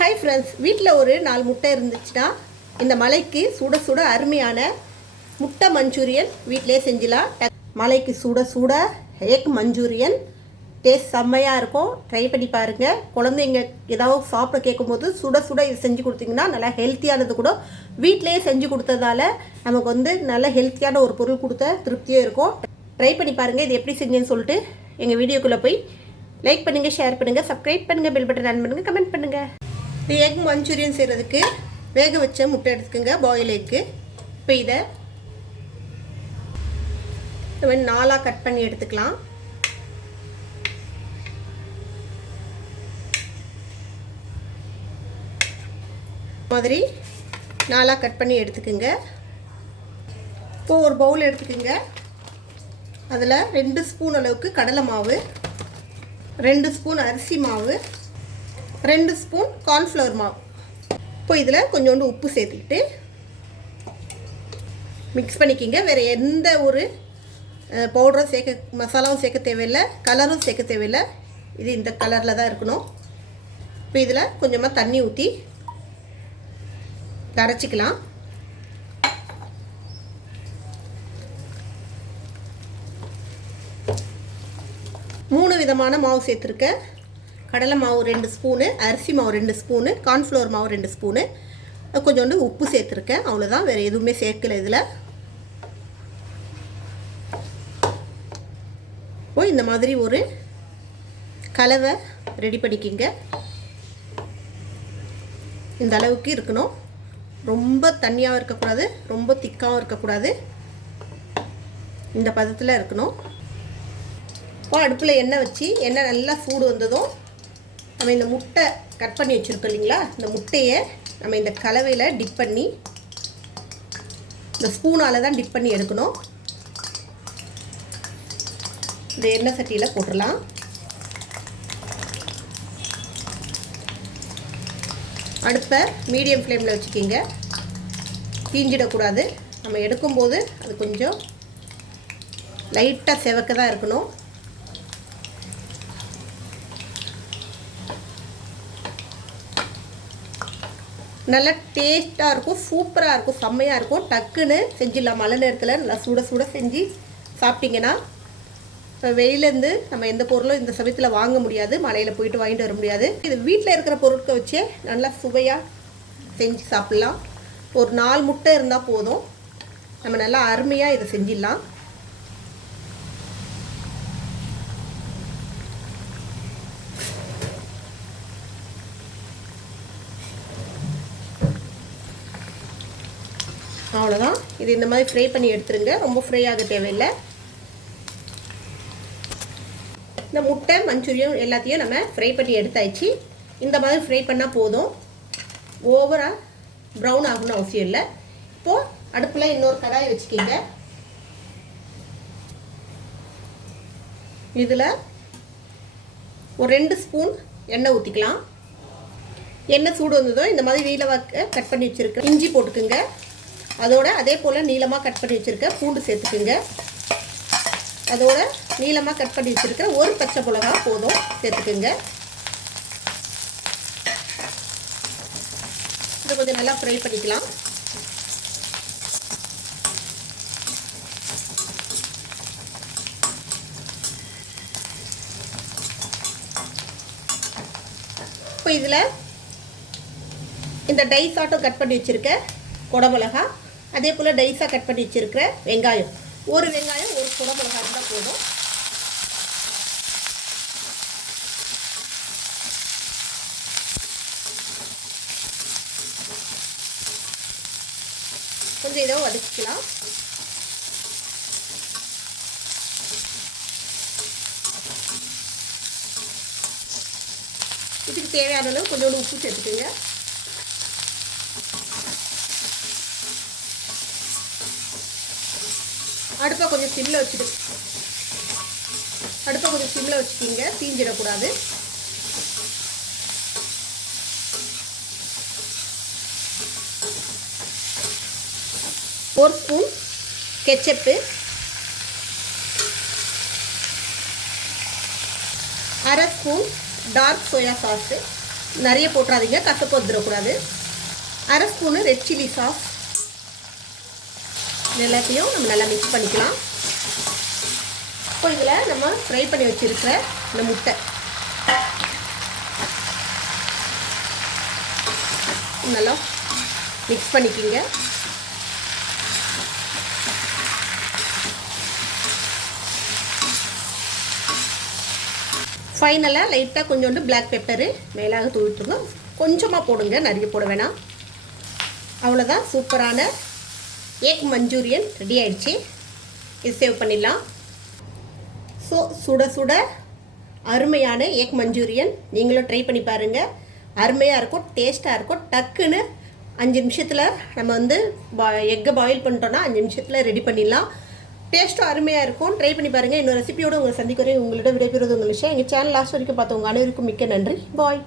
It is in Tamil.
ஹாய் ஃப்ரெண்ட்ஸ் வீட்டில் ஒரு நாலு முட்டை இருந்துச்சுன்னா இந்த மலைக்கு சுட சுட அருமையான முட்டை மஞ்சூரியன் வீட்டிலே செஞ்சிடலாம். மலைக்கு சுட சுட எக் மஞ்சூரியன். டேஸ்ட் செம்மையாக இருக்கும். ட்ரை பண்ணி பாருங்கள் குழந்தைங்க ஏதாவது சாப்பிட கேட்கும்போது சுட சுட இது செஞ்சு கொடுத்தீங்கன்னா நல்லா ஹெல்த்தியானது கூட வீட்டிலேயே செஞ்சு கொடுத்ததால நமக்கு வந்து நல்ல ஹெல்த்தியான ஒரு பொருள் கொடுத்த திருப்தியும் இருக்கும். ட்ரை பண்ணி பாருங்கள் இது எப்படி செஞ்சேன்னு சொல்லிட்டு எங்கள் வீடியோக்குள்ளே போய் லைக் பண்ணுங்கள் ஷேர் பண்ணுங்கள் சப்ஸ்கிரைப் பண்ணுங்கள் பெல் பட்டன் ஆன் பண்ணுங்கள் கமெண்ட் பண்ணுங்கள் இப்போ எக் மஞ்சூரியன் செய்கிறதுக்கு வேக வச்ச முட்டை எடுத்துக்கோங்க பாயில் எக்கு இப்போ இதை நாலாக கட் பண்ணி எடுத்துக்கலாம். மாதிரி நாலாக கட் பண்ணி எடுத்துக்கோங்க. இப்போ ஒரு பவுல் எடுத்துக்கோங்க. அதில் ரெண்டு ஸ்பூன் அளவுக்கு கடலை மாவு ரெண்டு ஸ்பூன் அரிசி மாவு ரெண்டு ஸ்பூன் கார்ன்ஃப்ளவர் மாவு. இப்போ இதில் கொஞ்சோண்டு உப்பு சேர்த்துக்கிட்டு மிக்ஸ் பண்ணிக்கிங்க. வேறு எந்த ஒரு பவுடரும் சேர்க்க மசாலாவும் சேர்க்க தேவையில்லை கலரும் சேர்க்க தேவையில்லை. இது இந்த கலரில் தான் இருக்கணும். இப்போ இதில் கொஞ்சமாக தண்ணி ஊற்றி கரைச்சிக்கலாம் மூணு விதமான மாவு சேர்த்துருக்கேன். கடலை மாவு ரெண்டு ஸ்பூனு அரிசி மாவு ரெண்டு ஸ்பூனு கார்ன்ஃப்ளவர் மாவு ரெண்டு ஸ்பூனு. கொஞ்சோண்டு உப்பு சேர்த்துருக்கேன். அவ்வளோதான் வேறு எதுவுமே சேர்க்கல இதில். இப்போ இந்த மாதிரி ஒரு கலவை ரெடி பண்ணிக்கிங்க. இந்த அளவுக்கு இருக்கணும். ரொம்ப தண்ணியாகவும் இருக்கக்கூடாது. ரொம்ப திக்காகவும் இருக்கக்கூடாது. இந்த பதத்தில் இருக்கணும். இப்போ அடுப்பில் எண்ணெய் வச்சு எண்ணெய் நல்லா சூடு வந்ததும் நம்ம இந்த முட்டை கட் பண்ணி வச்சுருக்கோம் இல்லைங்களா? இந்த முட்டையை நம்ம இந்த கலவையில் டிப் பண்ணி இந்த ஸ்பூனால் தான் டிப் பண்ணி எடுக்கணும். இந்த எண்ணெய் சட்டியில் போட்டுடலாம். அடுப்பை மீடியம் ஃப்ளேமில் வச்சுக்கிங்க. தீஞ்சிடக்கூடாது. நம்ம எடுக்கும்போது அது கொஞ்சம் லைட்டாக செவக்க தான் இருக்கணும். நல்லா டேஸ்ட்டாக இருக்கும் சூப்பராக இருக்கும் செம்மையாக இருக்கும். டக்குன்னு செஞ்சிடலாம். மழை நேரத்தில் நல்லா சுட சுட செஞ்சு சாப்பிட்டிங்கன்னா இப்போ வெளியிலேருந்து நம்ம எந்த பொருளும் இந்த சமயத்தில் வாங்க முடியாது. மலையில் போயிட்டு வாங்கிட்டு வர முடியாது. இது வீட்டில் இருக்கிற பொருட்களை வச்சே நல்லா சுவையாக செஞ்சு சாப்பிட்லாம். ஒரு நாலு முட்டை இருந்தால் போதும். நம்ம நல்லா அருமையாக இதை செஞ்சிடலாம். அவ்வளோதான் இது இந்த மாதிரி ஃப்ரை பண்ணி எடுத்துருங்க. ரொம்ப ஃப்ரை ஆக தேவையில்லை. இந்த முட்டை மஞ்சூரியன் எல்லாத்தையும் நம்ம ஃப்ரை பண்ணி எடுத்தாச்சு. இந்த மாதிரி ஃப்ரை பண்ணால் போதும். ஓவராக ப்ரௌன் ஆகணும்னு அவசியம் இல்லை. இப்போது அடுப்பில் இன்னொரு கடாய் வச்சுக்கிங்க. இதில் ஒரு ரெண்டு ஸ்பூன் எண்ணெய் ஊற்றிக்கலாம் எண்ணெய் சூடு வந்ததோ இந்த மாதிரி நீளவாக்க கட் பண்ணி வச்சுருக்கேன் இஞ்சி போட்டுக்குங்க. அதோட அதே போல் நீளமாக கட் பண்ணி வச்சுருக்க பூண்டு சேர்த்துக்குங்க. அதோட நீளமாக கட் பண்ணி வச்சுருக்க ஒரு பச்சை மிளகா போதும் சேர்த்துக்குங்க. இதை கொஞ்சம் நல்லா ஃப்ரை பண்ணிக்கலாம். இப்போ இதில் இந்த டைஸ் ஆட்டம் கட் பண்ணி வச்சுருக்க குடமிளகா அதே போல் டைஸாக கட் பண்ணி வச்சுருக்கிற வெங்காயம். ஒரு வெங்காயம் ஒரு குடமிளகா இருந்தால் போதும். கொஞ்சம் இதை வதக்கிக்கலாம். இதுக்கு தேவையான அளவு கொஞ்சோண்டு உப்பு சேர்த்துக்கோங்க. அடுப்பை கொஞ்சம் சிம்மில் வச்சுட்டு அடுப்பை கொஞ்சம் சிம்மில் வச்சுக்கிங்க தீஞ்சிடக்கூடாது. ஒரு ஸ்பூன் கெச்சப்பு அரை ஸ்பூன் டார்க் சோயா சாஸு. நிறைய போட்டுறாதீங்க கசப்பு வந்துடக்கூடாது. அரை ஸ்பூனு ரெட் சில்லி சாஸ். எல்லாத்தையும் நம்ம நல்லா மிக்ஸ் பண்ணிக்கலாம். இப்போ இதில் நம்ம ஃப்ரை பண்ணி வச்சுருக்கிற இந்த முட்டை. நல்லா மிக்ஸ் பண்ணிக்கிங்க. ஃபைனலாக லைட்டாக கொஞ்சோண்டு பிளாக் பெப்பரு மேலாக தூவிட்டுருங்க கொஞ்சமாக போடுங்க நிறைய போட வேணாம். அவ்வளோதான் சூப்பரான ஏக் மஞ்சூரியன் ரெடி ஆயிடுச்சு. இது சேவ் பண்ணிடலாம். ஸோ சுட சுட அருமையான ஏக் மஞ்சூரியன் நீங்களும் ட்ரை பண்ணி பாருங்கள் அருமையாக இருக்கும் டேஸ்ட்டாக இருக்கும். டக்குன்னு அஞ்சு நிமிஷத்தில் நம்ம வந்து பா எக்கை பாயில் பண்ணிட்டோன்னா அஞ்சு நிமிஷத்தில் ரெடி பண்ணிடலாம். டேஸ்ட்டும் அருமையாக இருக்கும். ட்ரை பண்ணி பாருங்கள் இன்னொரு ரெசிபியோடு உங்களை சந்திக்கிறேன். உங்களோட விடைபெறுவது உங்கள் விஷயம். எங்கள் சேனல் லாஸ்ட் வரைக்கும் பார்த்தவங்க அனைவருக்கும் மிக்க நன்றி. பாய்